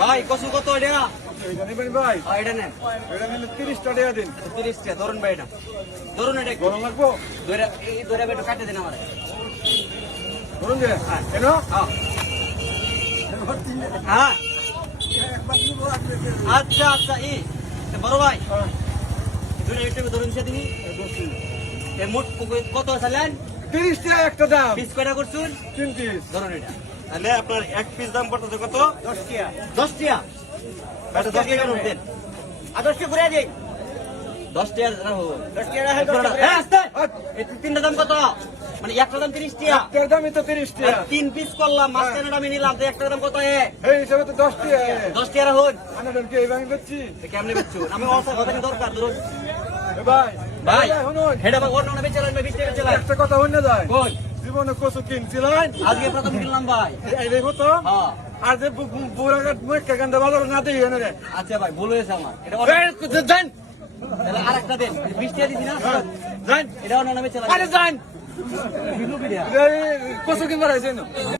ভাই কসু কত এটা? এটা নেবেন ভাই? এটা নেন। এটা নিলে 30 টাকা দিন। 30 টাকা ধরুন ভাই এটা। ধরুন এটা একটু। গরম লাগবো? এই ধরে একটু কাটে দিন আমারে। ধরুন যে কেন? হ্যাঁ। হ্যাঁ। আচ্ছা আচ্ছা বড় ভাই ধরে একটু ধরুন সে দিবি। এই মোট কত আছেন? 30 টাকা একটা দাম। পিস কয়টা করছুন? 3 পিস। ধরুন এটা। তাহলে আপনার এক পিস দাম পড়তেছে কত? 10 টাকা। 10 টাকা। এটা 10 টাকা নোট দেন। আর 10 টাকা ঘুরে দিন। 10 টাকা রাখো। 10 টাকা রাখো। 10 টাকা। হ্যাঁ আস্তে। এই তিনটা দাম কত? মানে একটা দাম 30 টাকা। একটার দামই তো 30 টাকা। 3 পিস করলাম, মাঝখানে আমি নিলাম, তো একটা দাম কত? এই হিসাবে তো 10 টাকা। 10 টাকা রাখুন। আনার কি এইভাবে বেচছি? কেমনে বেচছুন? আমি অসা কথা দরকার ধরুন। এ ভাই ভাই শুনুন, হেডা বা ঘটনা না বেচালেন ভাই 20 টাকা চালান। একটা কথা হইনা যায়। কই? জীবনে কচু কিনছিলেন? আজকে প্রথম কিনলাম ভাই। এই দেখো তো। হ্যাঁ। আর যে বুড়াঘাট মুখে গান্দা বাজার না দিই এনে রে। আচ্ছা ভাই ভুল হয়েছে আমার। এটা যান তাহলে আরেকটা দেন। 20 টাকা দিছি না? যান। এটাও না বেচালেন। আরে যান। বিলু বিড়া। কচু কিনবার আইছেন।